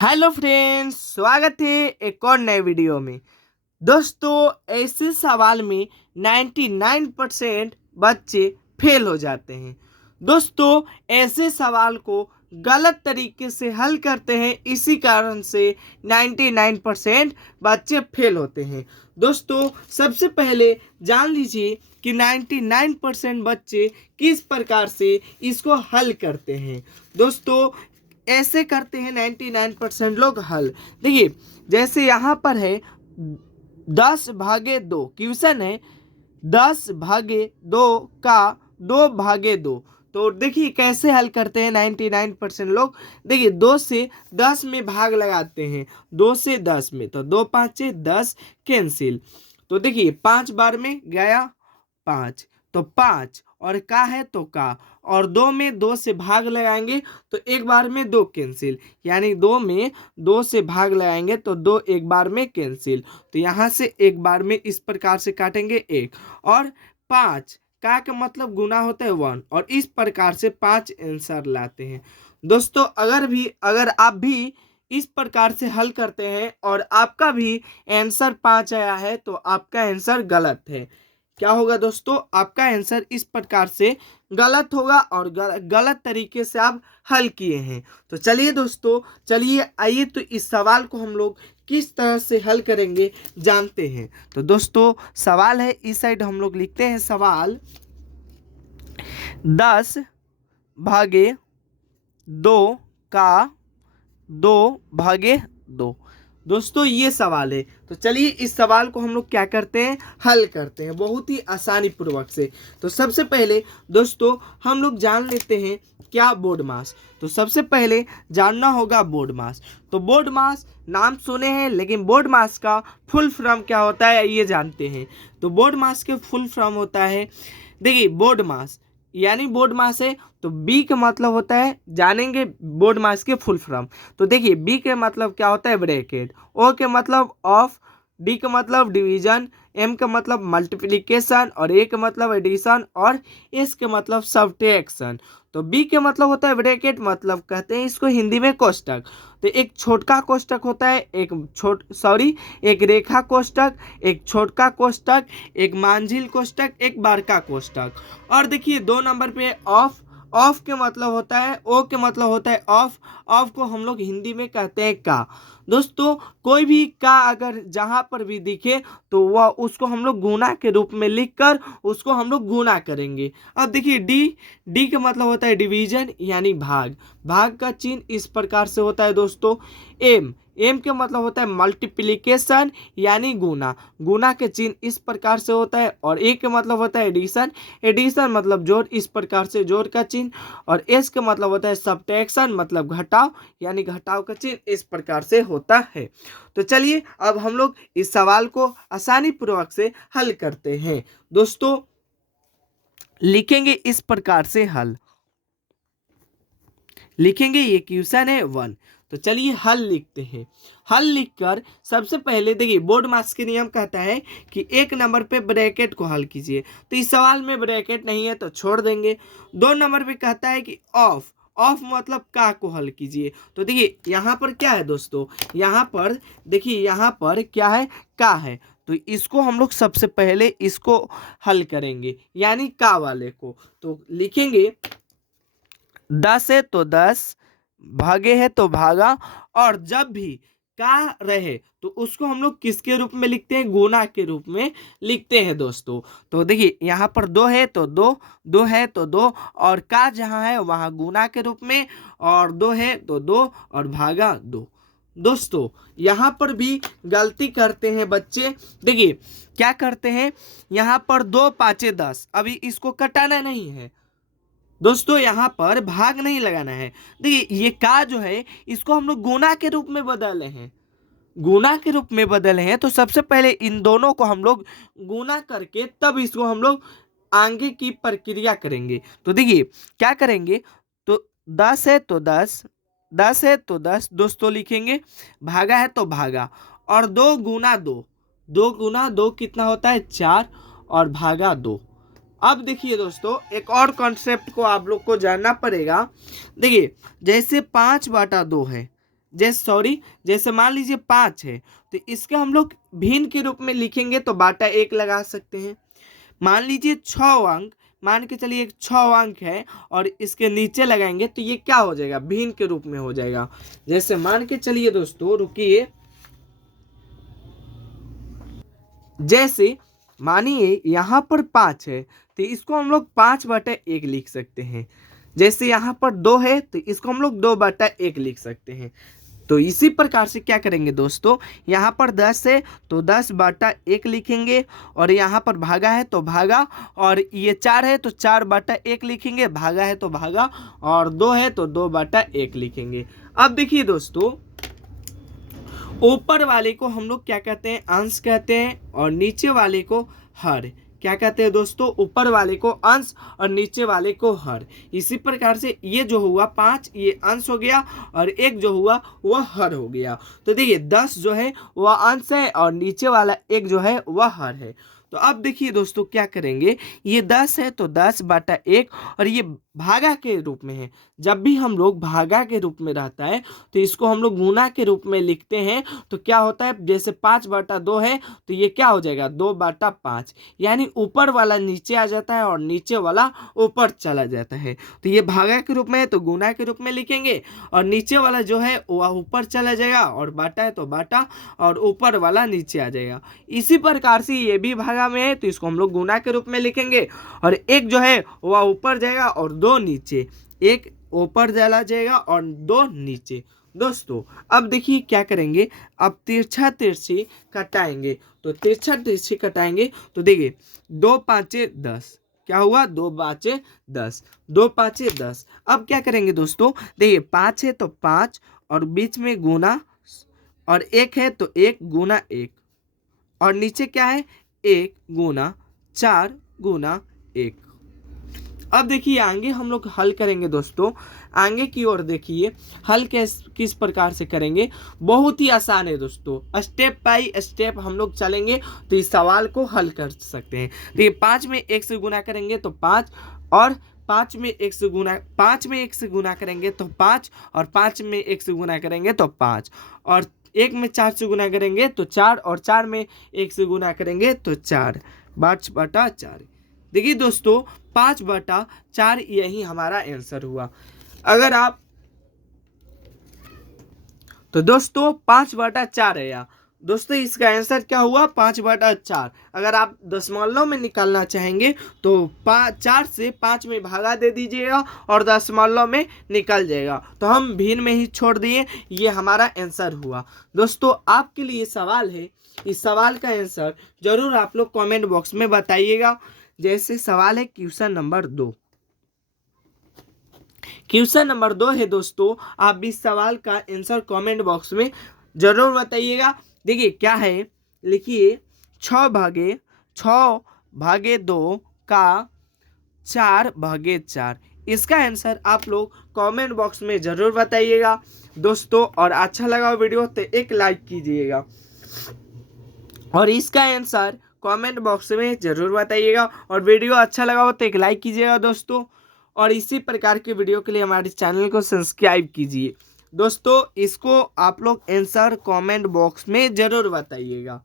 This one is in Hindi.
हेलो फ्रेंड्स, स्वागत है एक और नए वीडियो में। दोस्तों, ऐसे सवाल में 99% बच्चे फेल हो जाते हैं। दोस्तों, ऐसे सवाल को गलत तरीके से हल करते हैं, इसी कारण से 99% बच्चे फेल होते हैं। दोस्तों, सबसे पहले जान लीजिए कि 99% बच्चे किस प्रकार से इसको हल करते हैं। दोस्तों, ऐसे करते हैं 99% लोग हल। देखिए, जैसे यहाँ पर है 10/2 क्वेश्चन है। 10/2 का 2/2। तो देखिए कैसे हल करते हैं 99% लोग। देखिए, 2 से 10 में भाग लगाते हैं। 2 से 10 में तो 2 5 10 कैंसिल। तो देखिए 5 बार में गया 5, तो 5 और का है तो का, और 2 में 2 से भाग लगाएंगे तो एक बार में 2 कैंसिल, यानी 2 में 2 से भाग लगाएंगे तो 2 एक बार में कैंसिल। तो यहाँ से एक बार में इस प्रकार से काटेंगे 1, और 5 का मतलब गुना होता है 1, और इस प्रकार से 5 आंसर लाते हैं। दोस्तों, अगर आप भी इस प्रकार से हल करते हैं और आपका भी आंसर 5 आया है तो आपका आंसर गलत है। क्या होगा दोस्तों? आपका आंसर इस प्रकार से गलत होगा और गलत तरीके से आप हल किए हैं। तो चलिए दोस्तों, चलिए आइए तो इस सवाल को हम लोग किस तरह से हल करेंगे जानते हैं। तो दोस्तों, सवाल है, इस साइड हम लोग लिखते हैं सवाल 10/2 का 2/2। दोस्तों, ये सवाल है। तो चलिए इस सवाल को हम लोग क्या करते हैं, हल करते हैं बहुत ही आसानी पूर्वक से। तो सबसे पहले दोस्तों हम लोग जान लेते हैं क्या बोर्ड मास। तो सबसे पहले जानना होगा बोर्ड मास। तो बोर्ड मास नाम सुने हैं, लेकिन बोर्ड मास का फुल फॉर्म क्या होता है ये जानते हैं। तो बोर्ड मास के फुल फॉर्म होता है, देखिए बोर्ड मास यानी बोर्ड मास है तो बी का मतलब होता है, जानेंगे बोर्ड मास के फुल फॉर्म। तो देखिए बी के मतलब क्या होता है, ब्रैकेट। ओ के मतलब ऑफ, डी का मतलब डिवीजन, एम का मतलब मल्टीप्लिकेशन, और ए का मतलब एडिशन, और एस के मतलब सब्ट्रैक्शन। तो बी के मतलब होता है ब्रैकेट, मतलब कहते हैं इसको हिंदी में कोष्टक। तो एक छोटका कोष्टक होता है, एक रेखा कोष्टक, एक छोटका कोष्टक, एक मांझिल कोष्टक, एक बारका कोष्टक। और देखिए 2 नंबर पे ऑफ। ऑफ के मतलब होता है, ओ के मतलब होता है ऑफ। ऑफ को हम लोग हिंदी में कहते हैं का। दोस्तों, कोई भी का अगर जहां पर भी दिखे तो वह उसको हम लोग गुना के रूप में लिखकर उसको हम लोग गुना करेंगे। अब देखिए डी। डी का मतलब होता है डिवीजन यानी भाग। भाग का चिन्ह इस प्रकार से होता है दोस्तों। एम। एम के मतलब होता है मल्टीप्लिकेशन यानी गुना। गुना के चिन्ह इस प्रकार से होता है। और ए के मतलब होता है एडिशन। एडिशन मतलब जोड़, इस प्रकार से जोड़ का चिन्ह। और एस का मतलब होता है सब्ट्रैक्शन मतलब घटाव, यानी घटाव का चिन्ह इस प्रकार से होता है। तो चलिए अब हम लोग इस सवाल को आसानी पूर्वक से हल करते हैं। दोस्तों, लिखेंगे इस प्रकार से हल, लिखेंगे ये क्वेश्चन है 1। तो चलिए हल लिखते हैं। हल लिखकर सबसे पहले देखिए बोर्ड मास के नियम कहता है कि 1 नंबर पे ब्रैकेट को हल कीजिए। तो इस सवाल में ब्रैकेट नहीं है तो छोड़ देंगे। 2 नंबर पे कहता है कि ऑफ। ऑफ मतलब का को हल कीजिए। तो देखिए यहाँ पर क्या है दोस्तों, यहाँ पर देखिए यहाँ पर क्या है, का है। तो इसको हम लोग सबसे पहले इसको हल करेंगे, यानी का वाले को। तो लिखेंगे 10 है तो 10, भागे है तो भागा। और जब भी का रहे तो उसको हम लोग किसके रूप में लिखते हैं, गुना के रूप में लिखते हैं दोस्तों। तो देखिए यहाँ पर 2 है तो 2, 2 है तो 2, और का जहाँ है वहाँ गुना के रूप में, और 2 है तो 2, और भागा 2। दोस्तों, यहाँ पर भी गलती करते हैं बच्चे। देखिए क्या करते हैं, यहाँ पर 2 5 10, अभी इसको कटाना नहीं है दोस्तों, यहाँ पर भाग नहीं लगाना है। देखिए ये का जो है इसको हम लोग गुना के रूप में बदले हैं। गुना के रूप में बदले हैं तो सबसे पहले इन दोनों को हम लोग गुना करके तब इसको हम लोग आगे की प्रक्रिया करेंगे। तो देखिए क्या करेंगे, तो 10 है तो 10, 10 है तो 10 दोस्तों लिखेंगे। भागा है तो भागा, और 2 गुना 2, 2 गुना 2 कितना होता है 4, और भागा 2। अब देखिए दोस्तों, एक और कॉन्सेप्ट को आप लोग को जानना पड़ेगा। देखिए जैसे 5/2 है, जैसे मान लीजिए 5 है तो इसके हम लोग भिन्न के रूप में लिखेंगे तो बाटा 1 लगा सकते हैं। मान लीजिए 6 अंक, मान के चलिए 6 अंक है और इसके नीचे लगाएंगे तो ये क्या हो जाएगा, भिन्न के रूप में हो जाएगा। जैसे मान के चलिए दोस्तों, रुकिए, जैसे मानिए यहाँ पर 5 है तो इसको हम लोग 5/1 लिख सकते हैं। जैसे यहाँ पर 2 है तो इसको हम लोग 2/1 लिख सकते हैं। तो इसी प्रकार से क्या करेंगे दोस्तों, यहाँ पर 10 है तो 10/1 लिखेंगे, और यहाँ पर भागा है तो भागा, और ये 4 है तो 4/1 लिखेंगे, भागा है तो भागा, और 2 है तो 2/1 लिखेंगे। अब देखिए दोस्तों, ऊपर वाले को हम लोग क्या कहते हैं, अंश कहते हैं, और नीचे वाले को हर। क्या कहते हैं दोस्तों, ऊपर वाले को अंश और नीचे वाले को हर। इसी प्रकार से ये जो हुआ 5 ये अंश हो गया और 1 जो हुआ वह हर हो गया। तो देखिए 10 जो है वह अंश है और नीचे वाला 1 जो है वह हर है। तो अब देखिए दोस्तों क्या करेंगे, ये 10 है तो 10/1, और ये भागा के रूप में है। जब भी हम लोग भागा के रूप में रहता है तो इसको हम लोग गुना के रूप में लिखते हैं। तो क्या होता है, जैसे 5/2 है तो ये क्या हो जाएगा, 2/5, यानी ऊपर वाला नीचे आ जाता है और नीचे वाला ऊपर चला जाता है। तो ये भागा के रूप में है तो गुना के रूप में लिखेंगे, और नीचे वाला जो है वह ऊपर चला जाएगा, और बाटा है तो बाटा, और ऊपर वाला नीचे आ जाएगा। इसी प्रकार से ये भी भागा में है तो इसको हम लोग गुना के रूप में लिखेंगे, और 1 जो है वह ऊपर जाएगा और 2 नीचे, 1 ऊपर चला जाएगा और 2 नीचे। दोस्तों अब देखिए क्या करेंगे, अब तिरछा तिरछी कटाएंगे। तो तिरछा तिरछी कटाएंगे तो देखिए 2 5 10, क्या हुआ, 2 5 10, 2 5 10। अब क्या करेंगे दोस्तों, देखिए 5 है तो 5, और बीच में गुना, और 1 है तो 1 गुना 1, और नीचे क्या है, 1 गुना 4 गुना 1। अब देखिए आगे हम लोग हल करेंगे दोस्तों। आगे की ओर देखिए हल किस प्रकार से करेंगे, बहुत ही आसान है दोस्तों। स्टेप बाय स्टेप हम लोग चलेंगे तो इस सवाल को हल कर सकते हैं। देखिए 5 में 1 से गुना करेंगे तो 5, और 5 में 1 से गुना करेंगे तो 5, और 5 में 1 से गुना करेंगे तो 5, और 1 में 4 से गुना करेंगे तो 4, और 4 में 1 से गुना करेंगे तो 4, 5/4। देखिए दोस्तों 5/4 यही हमारा आंसर हुआ। अगर आप, तो दोस्तों 5/4 है यार दोस्तों, इसका आंसर क्या हुआ, 5/4। अगर आप दशमलव में निकालना चाहेंगे तो 4 से 5 में भागा दे दीजिएगा और दशमलव में निकल जाएगा। तो हम भिन्न में ही छोड़ दिए, ये हमारा आंसर हुआ। दोस्तों आपके लिए सवाल है, इस सवाल का आंसर जरूर आप लोग कमेंट बॉक्स में बताइएगा। जैसे सवाल है क्वेश्चन नंबर 2, क्वेश्चन नंबर 2 है दोस्तों, आप इस सवाल का आंसर कमेंट बॉक्स में जरूर बताइएगा। देखिए क्या है, लिखिए 6/2 का 4/4। इसका आंसर आप लोग कमेंट बॉक्स में जरूर बताइएगा दोस्तों। और अच्छा लगा वीडियो तो एक लाइक कीजिएगा, और इसका आंसर कमेंट बॉक्स में जरूर बताइएगा। और वीडियो अच्छा लगा हो तो एक लाइक कीजिएगा दोस्तों, और इसी प्रकार के वीडियो के लिए हमारे चैनल को सब्सक्राइब कीजिए दोस्तों। इसको आप लोग आंसर कमेंट बॉक्स में जरूर बताइएगा।